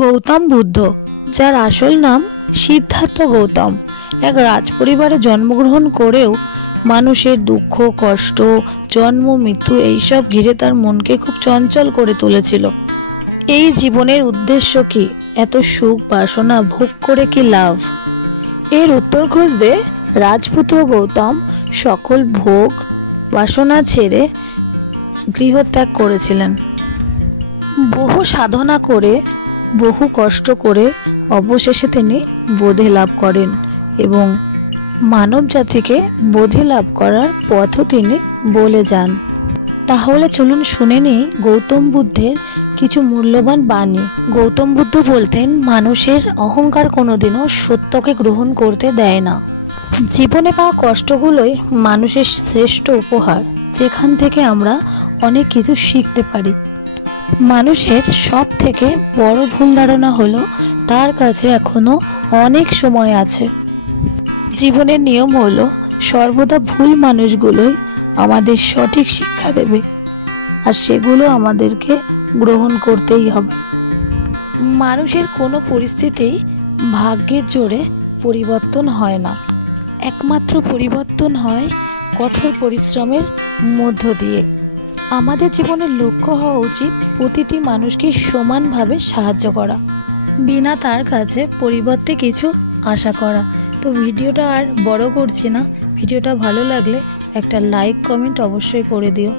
গৌতম বুদ্ধ, যার আসল নাম সিদ্ধার্থ গৌতম, এক রাজপরিবারে জন্মগ্রহণ করেও মানুষের দুঃখ, কষ্ট, জন্ম, মৃত্যু এইসব ঘিরে তার মনকে খুব চঞ্চল করে তুলেছিল। এই জীবনের উদ্দেশ্য কি? এত সুখ বাসনা ভোগ করে কি লাভ? এর উত্তর খুঁজতে রাজপুত্র গৌতম সকল ভোগ বাসনা ছেড়ে গৃহত্যাগ করেছিলেন। বহু সাধনা করে, বহু কষ্ট করে অবশেষে তিনি বোধি লাভ করেন এবং মানব জাতিকে বোধি লাভ করার পথও তিনি বলে যান। তাহলে চলুন শুনে নিই গৌতম বুদ্ধের কিছু মূল্যবান বাণী। গৌতম বুদ্ধ বলতেন, মানুষের অহংকার কোনোদিনও সত্যকে গ্রহণ করতে দেয় না। জীবনে পাওয়া কষ্টগুলোই মানুষের শ্রেষ্ঠ উপহার, যেখান থেকে আমরা অনেক কিছু শিখতে পারি। মানুষের সব থেকে বড় ভুল ধারণা হলো তার কাছে এখনো অনেক সময় আছে। জীবনের নিয়ম হলো সর্বদা ভুল মানুষগুলোই আমাদের সঠিক শিক্ষা দেবে, আর সেগুলো আমাদেরকে গ্রহণ করতেই হবে। মানুষের কোনো পরিস্থিতিই ভাগ্যের জোরে পরিবর্তন হয় না, একমাত্র পরিবর্তন হয় কঠোর পরিশ্রমের মধ্য দিয়ে। আমাদের জীবনের লক্ষ্য হওয়া উচিত প্রতিটি মানুষকে সমানভাবে সাহায্য করা, বিনা তার কাছে পরিবর্তে কিছু আশা করা। তো ভিডিওটা আর বড় করছি না, ভিডিওটা ভালো লাগলে একটা লাইক কমেন্ট অবশ্যই করে দিও।